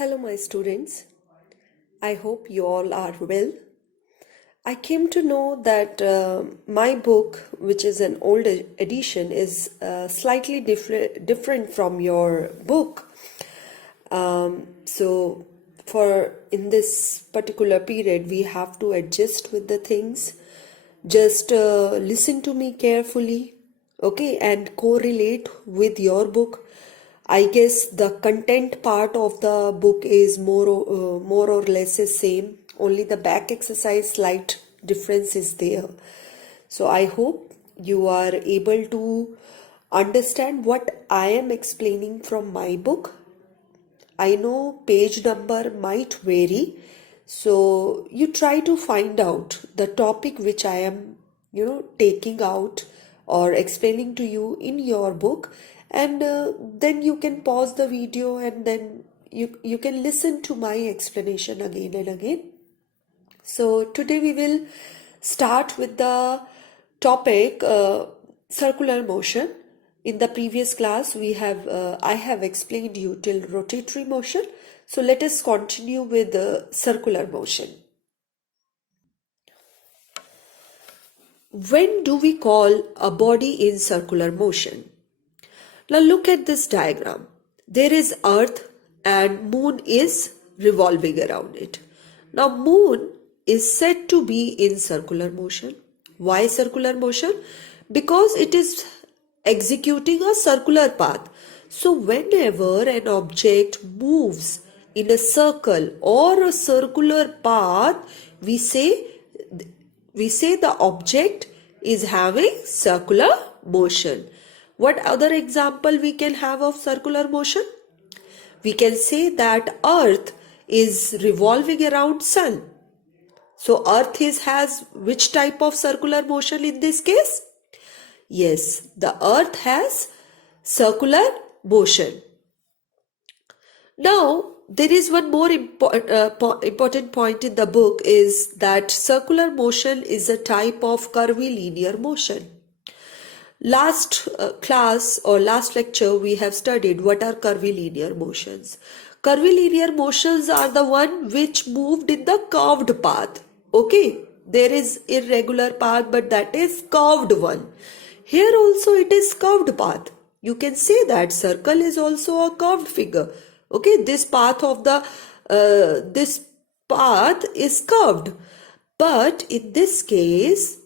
Hello, my students. I hope you all are well. I came to know that my book, which is an old edition, is slightly different from your book. So, for in this particular period, we have to adjust with the things. Just listen to me carefully, okay, and correlate with your book. I guess the content part of the book is more or less the same. Only the back exercise slight difference is there. So I hope you are able to understand what I am explaining from my book. I know page number might vary, so you try to find out the topic which I am, taking out or explaining to you in your book, and then you can pause the video and then you can listen to my explanation again and again. So today we will start with the topic circular motion. In the previous class I have explained you till rotatory motion. So let us continue with circular motion. When do we call a body in circular motion? Now look at this diagram. There is Earth and Moon is revolving around it. Now Moon is said to be in circular motion. Why circular motion? Because it is executing a circular path. So whenever an object moves in a circle or a circular path, we say the object is having circular motion. What other example we can have of circular motion? We can say that Earth is revolving around Sun. So Earth has which type of circular motion in this case? Yes, the Earth has circular motion. Now, there is one more important point in the book is that circular motion is a type of curvilinear motion. Last class or last lecture we have studied what are curvilinear motions. Curvilinear motions are the one which moved in the curved path. Okay, there is irregular path but that is curved one. Here also it is curved path. You can say that circle is also a curved figure. Okay, this path of this path is curved. But in this case,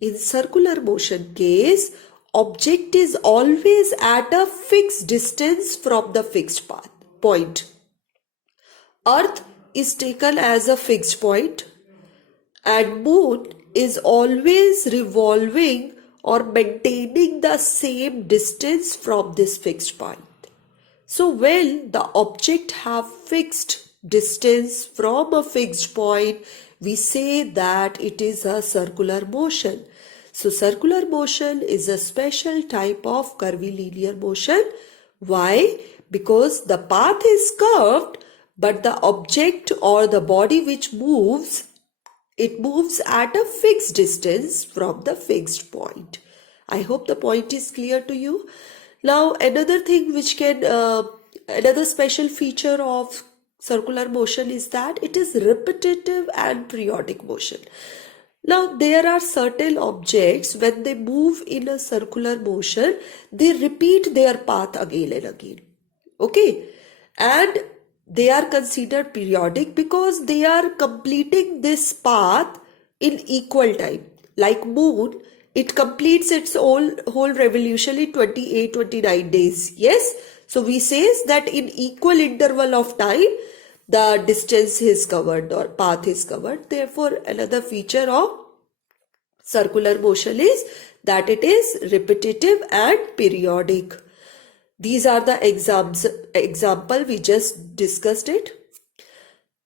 in circular motion case, object is always at a fixed distance from the fixed path point. Earth is taken as a fixed point and Moon is always revolving or maintaining the same distance from this fixed point. So when the object have fixed distance from a fixed point, we say that it is a circular motion. So circular motion is a special type of curvilinear motion. Why? Because the path is curved, but the object or the body which moves, it moves at a fixed distance from the fixed point. I hope the point is clear to you. Now another thing which can, another special feature of circular motion is that it is repetitive and periodic motion. Now there are certain objects when they move in a circular motion, they repeat their path again and again. Okay, and they are considered periodic because they are completing this path in equal time. Like Moon, it completes its whole revolution in 28-29 days. Yes, so we say that in equal interval of time the distance is covered or path is covered. Therefore, another feature of circular motion is that it is repetitive and periodic. These are the example we just discussed it.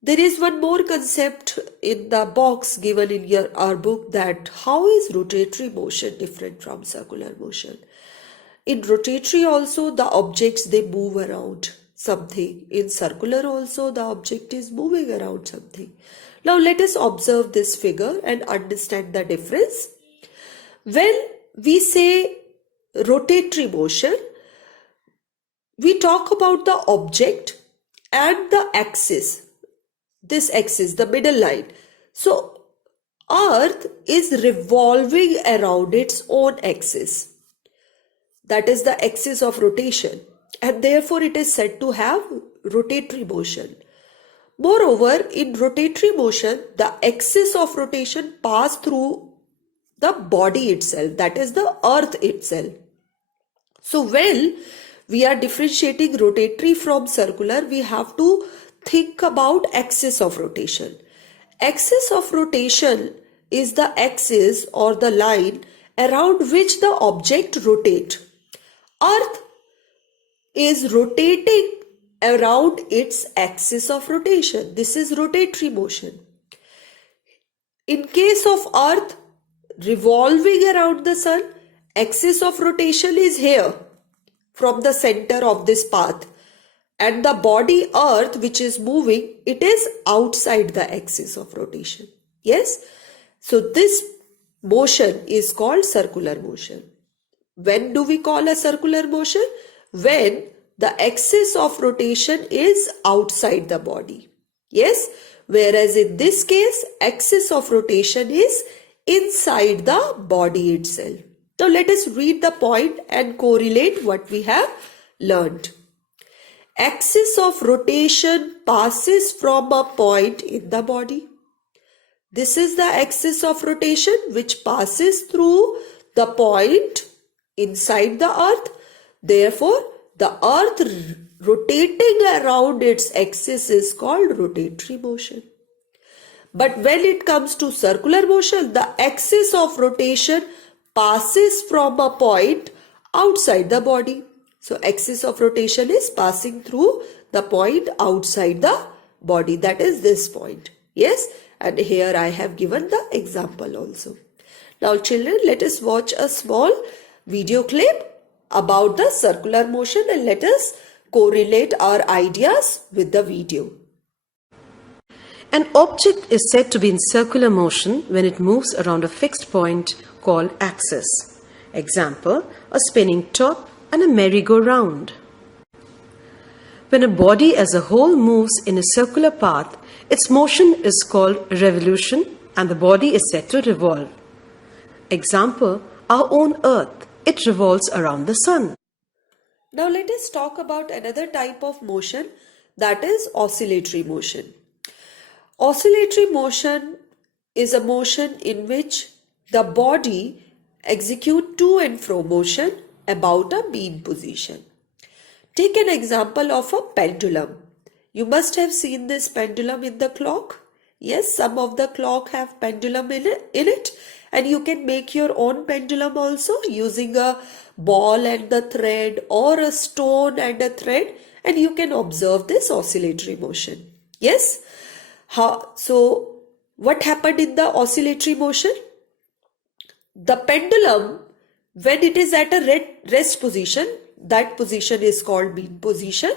There is one more concept in the box given in our book, that how is rotatory motion different from circular motion. In rotatory also the objects they move around something. In circular also the object is moving around something. Now let us observe this figure and understand the difference. When we say rotatory motion, we talk about the object and the axis, this axis, the middle line. So Earth is revolving around its own axis. That is the axis of rotation, and therefore it is said to have rotatory motion. Moreover, in rotatory motion, the axis of rotation passes through the body itself, that is the Earth itself. So when we are differentiating rotatory from circular, we have to think about axis of rotation. Axis of rotation is the axis or the line around which the object rotates. Earth is rotating around its axis of rotation. This is rotatory motion. In case of Earth revolving around the sun, axis of rotation is here from the center of this path, and the body Earth which is moving, it is outside the axis of rotation. Yes, so this motion is called circular motion. When do we call a circular motion? When the axis of rotation is outside the body. Yes, whereas in this case, axis of rotation is inside the body itself. Now let us read the point and correlate what we have learned. Axis of rotation passes from a point in the body. This is the axis of rotation which passes through the point inside the Earth. Therefore, the Earth rotating around its axis is called rotatory motion. But when it comes to circular motion, the axis of rotation passes from a point outside the body. So axis of rotation is passing through the point outside the body, that is this point. Yes, and here I have given the example also. Now children, let us watch a small video clip about the circular motion and let us correlate our ideas with the video. An object is said to be in circular motion when it moves around a fixed point called axis. Example, a spinning top and a merry-go-round. When a body as a whole moves in a circular path, its motion is called revolution and the body is said to revolve. Example, our own Earth. It revolves around the sun. Now let us talk about another type of motion, that is oscillatory motion. Oscillatory motion is a motion in which the body executes to and fro motion about a mean position. Take an example of a pendulum. You must have seen this pendulum in the clock. Yes, some of the clock have pendulum in it. And you can make your own pendulum also using a ball and the thread or a stone and a thread, and you can observe this oscillatory motion. Yes. So what happened in the oscillatory motion? The pendulum, when it is at a rest position, that position is called mean position,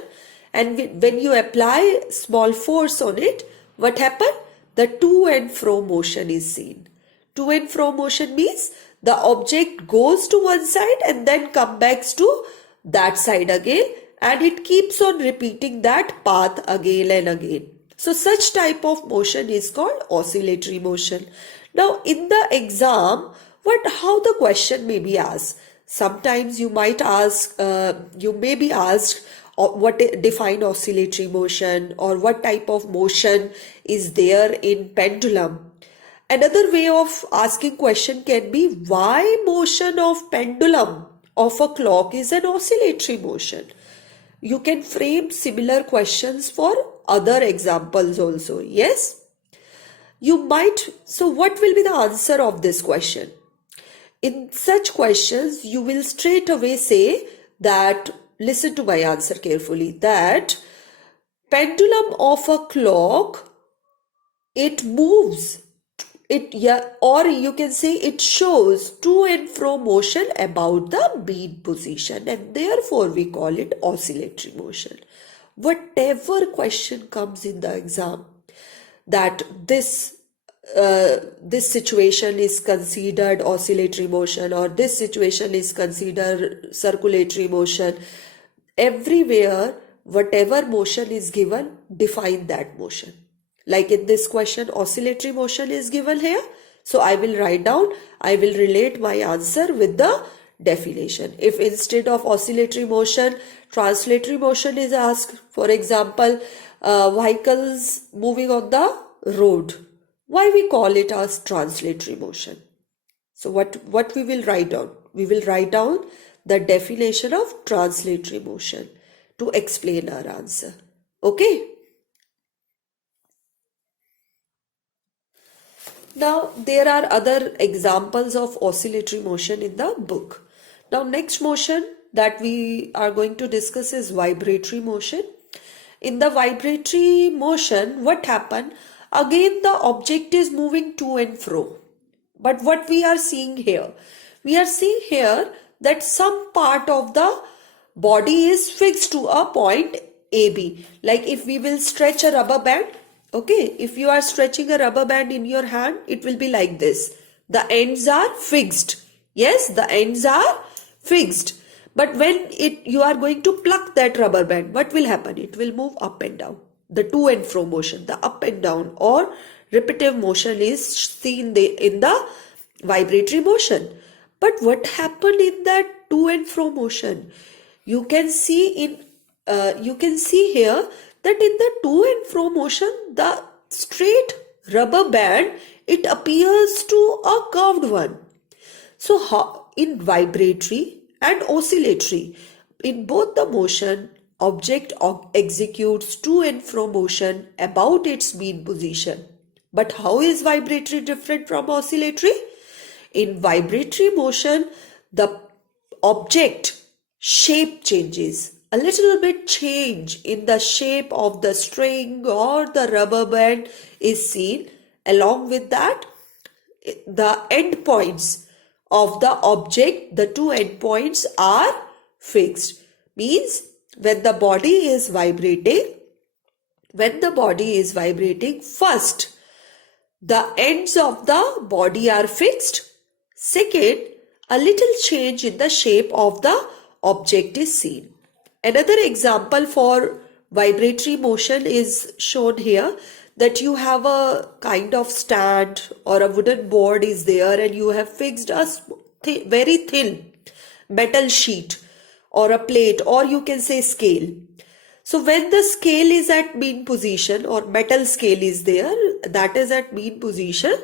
and when you apply small force on it, what happened? The to and fro motion is seen. To and fro motion means the object goes to one side and then comes back to that side again, and it keeps on repeating that path again and again. So such type of motion is called oscillatory motion. Now in the exam, how the question may be asked? Sometimes you may be asked what define oscillatory motion, or what type of motion is there in pendulum. Another way of asking question can be why motion of pendulum of a clock is an oscillatory motion. You can frame similar questions for other examples also. Yes, you might. So what will be the answer of this question? In such questions, you will straight away say that, listen to my answer carefully, that pendulum of a clock, it moves. Or you can say it shows to and fro motion about the mean position, and therefore we call it oscillatory motion. Whatever question comes in the exam, that this situation is considered oscillatory motion or this situation is considered circulatory motion, everywhere whatever motion is given, define that motion. Like in this question, oscillatory motion is given here. So I will write down, I will relate my answer with the definition. If instead of oscillatory motion, translatory motion is asked, for example, vehicles moving on the road, why we call it as translatory motion? So what we will write down? We will write down the definition of translatory motion to explain our answer. Okay. Now there are other examples of oscillatory motion in the book. Now next motion that we are going to discuss is vibratory motion. In the vibratory motion, what happened? Again the object is moving to and fro. But what we are seeing here? We are seeing here that some part of the body is fixed to a point AB. Like if we will stretch a rubber band, okay, if you are stretching a rubber band in your hand, it will be like this. The ends are fixed. Yes, the ends are fixed. But when you are going to pluck that rubber band, what will happen? It will move up and down. The to and fro motion, the up and down or repetitive motion is seen in the vibratory motion. But what happened in that to and fro motion? You can see here that in the to and fro motion, the straight rubber band, it appears to a curved one. So in vibratory and oscillatory, in both the motion, object executes to and fro motion about its mean position. But how is vibratory different from oscillatory? In vibratory motion, the object shape changes. A little bit change in the shape of the string or the rubber band is seen. Along with that, the end points of the object, the two end points are fixed. Means when the body is vibrating, first, the ends of the body are fixed. Second, a little change in the shape of the object is seen. Another example for vibratory motion is shown here, that you have a kind of stand or a wooden board is there and you have fixed a very thin metal sheet or a plate, or you can say scale. So when the scale is at mean position, or metal scale is there, that is at mean position,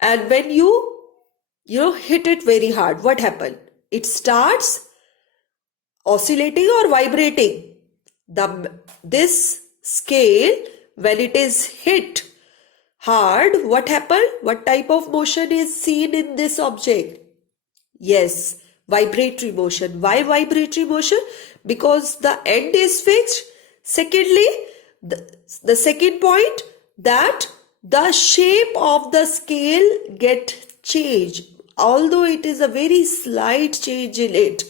and when you hit it very hard, what happened? It starts oscillating or vibrating. This scale, when it is hit hard, what happened? What type of motion is seen in this object? Yes, vibratory motion. Why vibratory motion? Because the end is fixed. Secondly, the second point, that the shape of the scale get changed. Although it is a very slight change in it,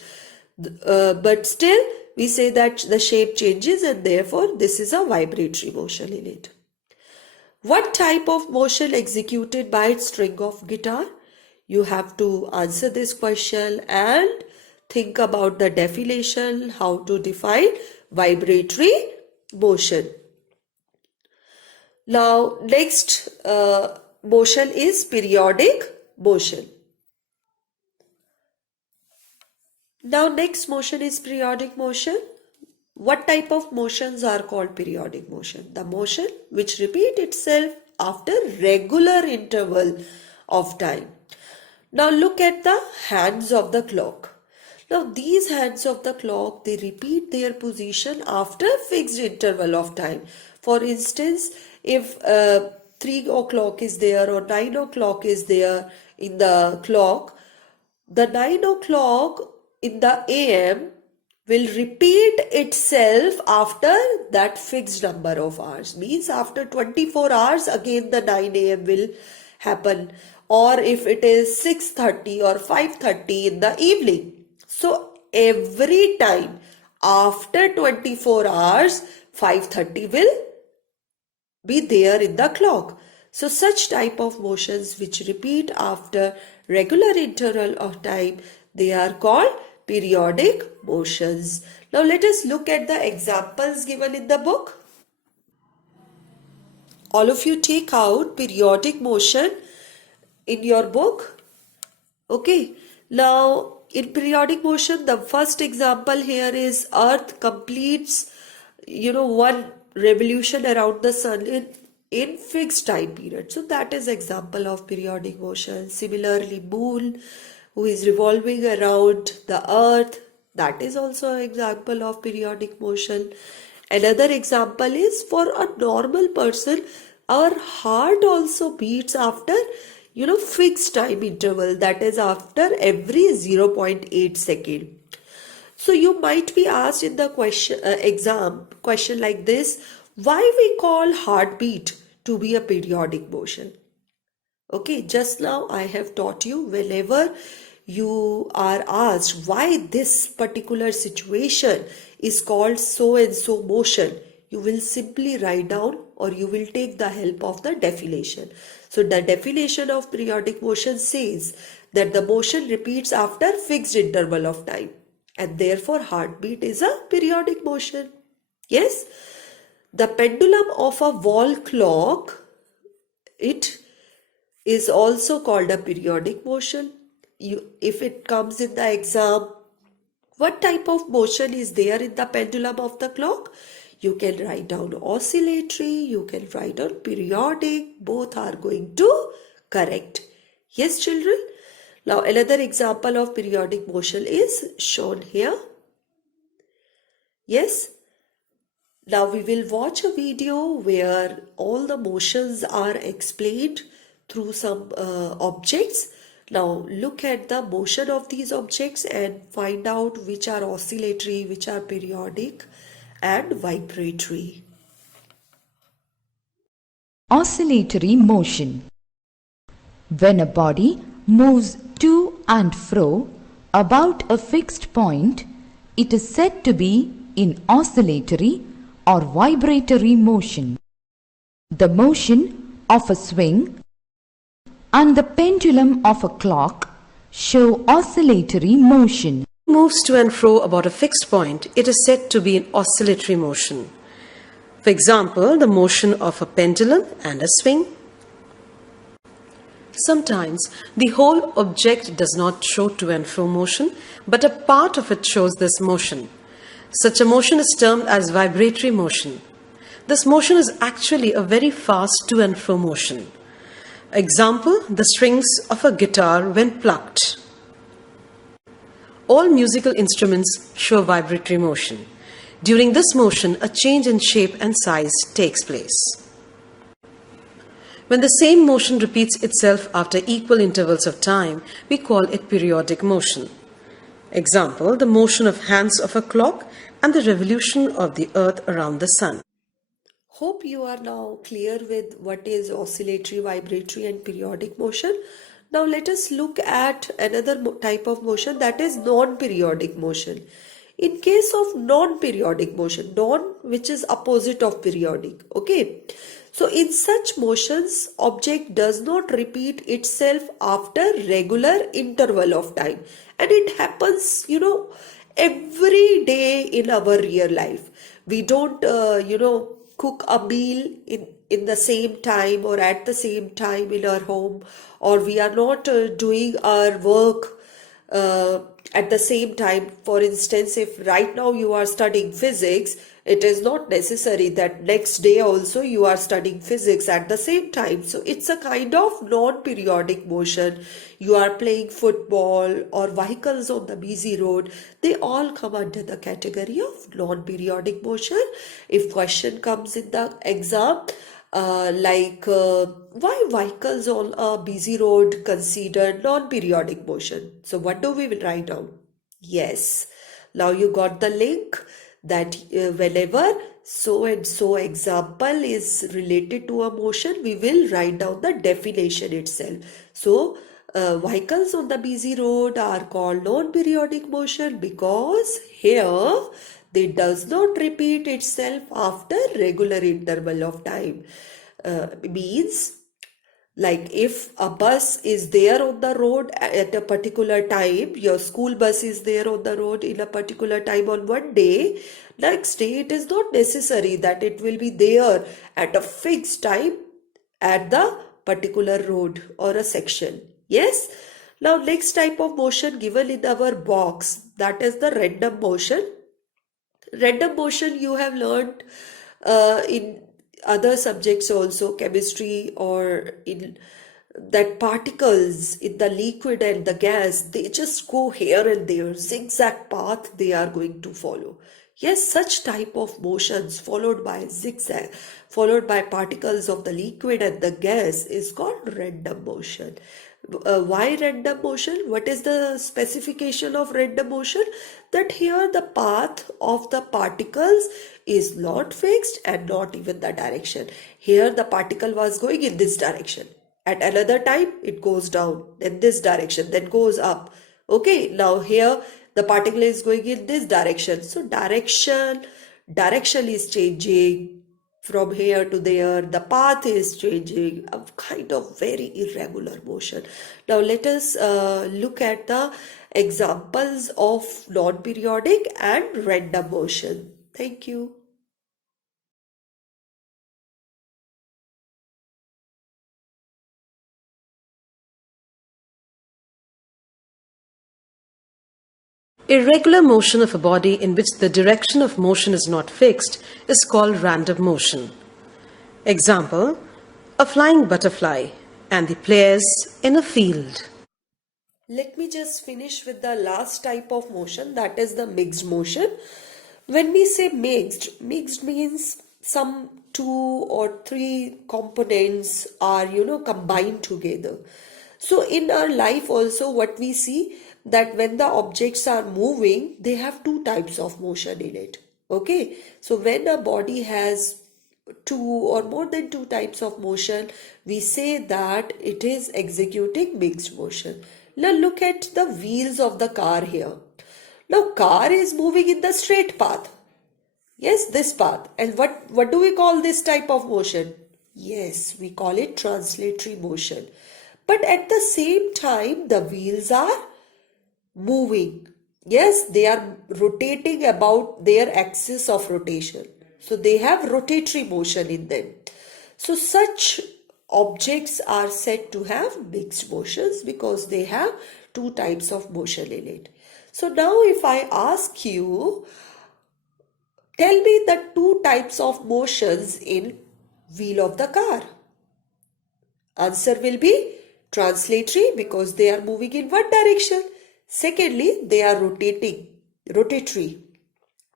but still we say that the shape changes, and therefore this is a vibratory motion in it. What type of motion executed by its string of guitar? You have to answer this question and think about the definition, how to define vibratory motion. Now next motion is periodic motion. Now next motion is periodic motion. What type of motions are called periodic motion? The motion which repeat itself after regular interval of time. Now look at the hands of the clock. Now these hands of the clock, they repeat their position after fixed interval of time. For instance, if 3 o'clock is there or 9 o'clock is there in the clock, the 9 o'clock in the AM will repeat itself after that fixed number of hours. Means after 24 hours again the 9 AM will happen. Or if it is 6:30 or 5:30 in the evening. So every time after 24 hours 5:30 will be there in the clock. So such type of motions which repeat after regular interval of time, they are called periodic motions. Now let us look at the examples given in the book. All of you take out periodic motion in your book. Okay. Now in periodic motion, the first example here is Earth completes, one revolution around the sun in fixed time period. So that is example of periodic motion. Similarly, moon who is revolving around the earth, that is also an example of periodic motion. Another example is for a normal person, our heart also beats after fixed time interval, that is after every 0.8 second. So you might be asked in the question like this, why we call heartbeat to be a periodic motion? Okay, just now I have taught you, whenever you are asked why this particular situation is called so and so motion, you will simply write down or you will take the help of the definition. So the definition of periodic motion says that the motion repeats after fixed interval of time, and therefore heartbeat is a periodic motion. Yes, the pendulum of a wall clock, it is also called a periodic motion. If it comes in the exam, what type of motion is there in the pendulum of the clock? You can write down oscillatory, you can write down periodic, both are going to correct. Yes, children? Now another example of periodic motion is shown here. Yes? Now we will watch a video where all the motions are explained through some objects. Now look at the motion of these objects and find out which are oscillatory, which are periodic and vibratory. Oscillatory motion. When a body moves to and fro about a fixed point, it is said to be in oscillatory or vibratory motion. The motion of a swing and the pendulum of a clock show oscillatory motion. Moves to and fro about a fixed point, it is said to be in oscillatory motion. For example, the motion of a pendulum and a swing. Sometimes the whole object does not show to and fro motion, but a part of it shows this motion. Such a motion is termed as vibratory motion. This motion is actually a very fast to and fro motion. Example, the strings of a guitar when plucked. All musical instruments show vibratory motion. During this motion, a change in shape and size takes place. When the same motion repeats itself after equal intervals of time, we call it periodic motion. Example, the motion of hands of a clock and the revolution of the earth around the sun. Hope you are now clear with what is oscillatory, vibratory and periodic motion. Now let us look at another type of motion, that is non-periodic motion. In case of non-periodic motion, non which is opposite of periodic, okay. So in such motions, object does not repeat itself after regular interval of time, and it happens, every day in our real life. We don't, cook a meal in the same time or at the same time in our home, or we are not doing our work at the same time. For instance, if right now you are studying physics, it is not necessary that next day also you are studying physics at the same time. So it's a kind of non-periodic motion. You are playing football or vehicles on the busy road. They all come under the category of non-periodic motion. If question comes in the exam, why vehicles on a busy road considered non-periodic motion? So what do we will write down? Yes, now you got the link that whenever so and so example is related to a motion, we will write down the definition itself. So vehicles on the busy road are called non-periodic motion because here they does not repeat itself after regular interval of time. Means Like if a bus is there on the road at a particular time, your school bus is there on the road in a particular time on one day, next day it is not necessary that it will be there at a fixed time at the particular road or a section. Yes. Now next type of motion given in our box, that is the random motion. Random motion you have learned in other subjects also, chemistry, or in that particles in the liquid and the gas, they just go here and there, zigzag path they are going to follow. Yes, such type of motions followed by zigzag, followed by particles of the liquid and the gas is called random motion. Why random motion? What is the specification of random motion? That here the path of the particles is not fixed and not even the direction. Here the particle was going in this direction. At another time it goes down, then this direction, then goes up. Okay, now here the particle is going in this direction. So direction is changing from here to there. The path is changing, a kind of very irregular motion. Now let us look at the examples of non-periodic and random motion. Thank you. Irregular motion of a body in which the direction of motion is not fixed is called random motion. Example, a flying butterfly and the players in a field. Let me just finish with the last type of motion, that is the mixed motion. When we say mixed means some 2 or 3 components are combined together. So in our life also what we see, that when the objects are moving, they have 2 types of motion in it. Okay, so when a body has 2 or more than 2 types of motion, we say that it is executing mixed motion. Now look at the wheels of the car here. Now car is moving in the straight path. Yes, this path. And what do we call this type of motion? Yes, we call it translatory motion. But at the same time, the wheels are moving. Yes, they are rotating about their axis of rotation. So they have rotatory motion in them. So such objects are said to have mixed motions because they have 2 types of motion in it. So now if I ask you, tell me the 2 types of motions in wheel of the car. Answer will be translatory because they are moving in one direction. Secondly, they are rotatory.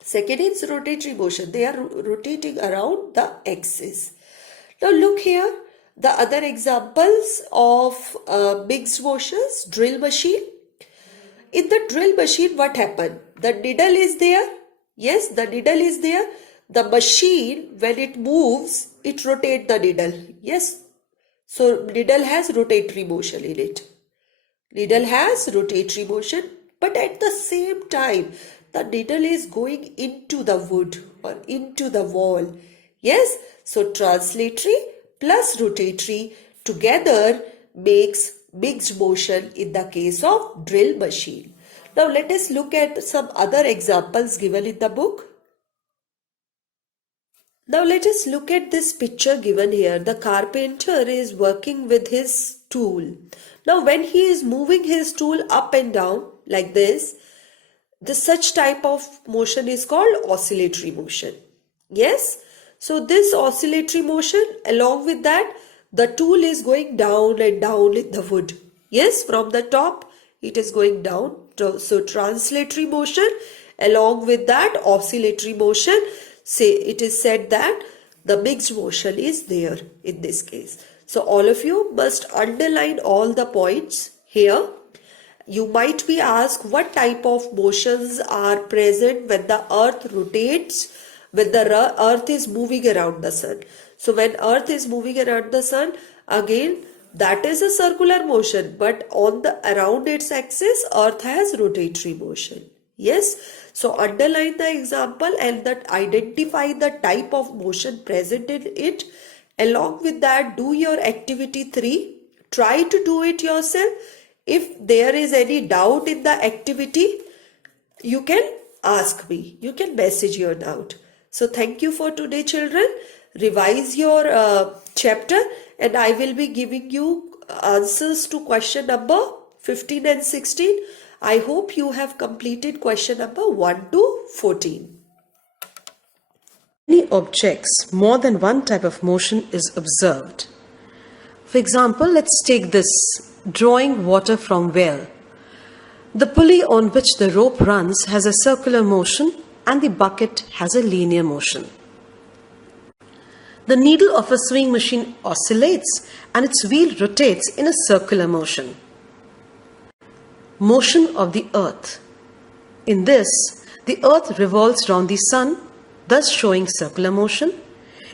Second is rotatory motion. They are rotating around the axis. Now look here, the other examples of mixed motions, drill machine. In the drill machine, what happened? The needle is there. Yes, the needle is there. The machine, when it moves, it rotates the needle. Yes, so needle has rotatory motion in it. Needle has rotatory motion, but at the same time, the needle is going into the wood or into the wall. Yes, so translatory plus rotatory together makes mixed motion in the case of drill machine. Now let us look at some other examples given in the book. Now let us look at this picture given here. The carpenter is working with his tool. Now when he is moving his tool up and down like this, such type of motion is called oscillatory motion. Yes, so this oscillatory motion, along with that, the tool is going down and down in the wood. Yes, from the top it is going down. So translatory motion, along with that oscillatory motion, say it is said that the mixed motion is there in this case. So all of you must underline all the points here. You might be asked what type of motions are present when the earth rotates, when the earth is moving around the sun. So when earth is moving around the sun, again that is a circular motion, but on the around its axis earth has rotatory motion. Yes, so underline the example and that identify the type of motion present in it Along with that, do your activity 3. Try to do it yourself. If there is any doubt in the activity, you can ask me. You can message your doubt. So thank you for today, children. Revise your chapter, and I will be giving you answers to question number 15 and 16. I hope you have completed question number 1 to 14. Many objects, more than one type of motion is observed. For example, let's take this drawing water from well. The pulley on which the rope runs has a circular motion and the bucket has a linear motion. The needle of a sewing machine oscillates and its wheel rotates in a circular motion. Motion of the earth. In this, the earth revolves round the sun, thus showing circular motion.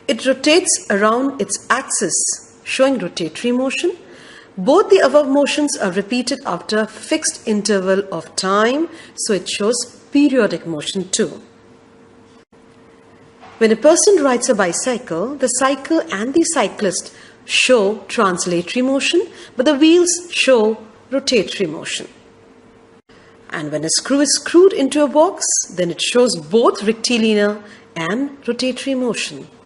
It rotates around its axis, showing rotatory motion. Both the above motions are repeated after a fixed interval of time, so it shows periodic motion too. When a person rides a bicycle, the cycle and the cyclist show translatory motion, but the wheels show rotatory motion. And when a screw is screwed into a box, then it shows both rectilinear and rotatory motion.